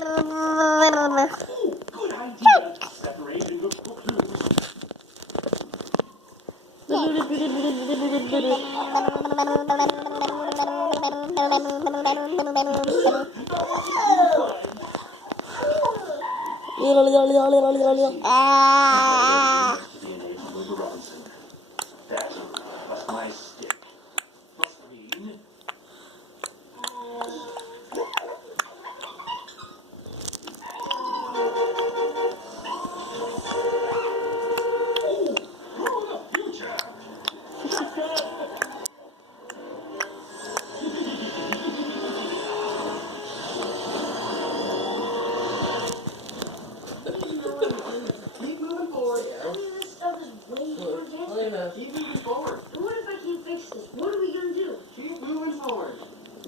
Good idea. Separate and look for clues. That's my stick. Plus green. Keep moving forward. This stuff is way too organic. Keep moving forward. But what if I can't fix this? What are we gonna do? Keep moving forward.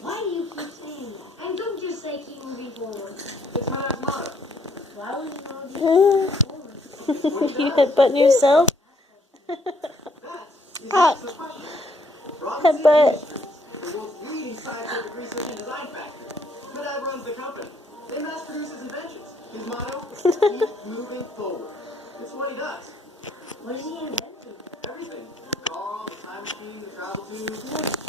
Why do you keep saying that? And don't just say keep moving forward. It's my last motto. Why would you not just keep moving forward? You headbutting yourself? Headbutt. The world's leading scientific research and design factory. My dad runs the company. They mass produce his inventions. His motto, keep moving forward. It's what he does. What is he inventing? Everything. The car, the time machine, the travel tube.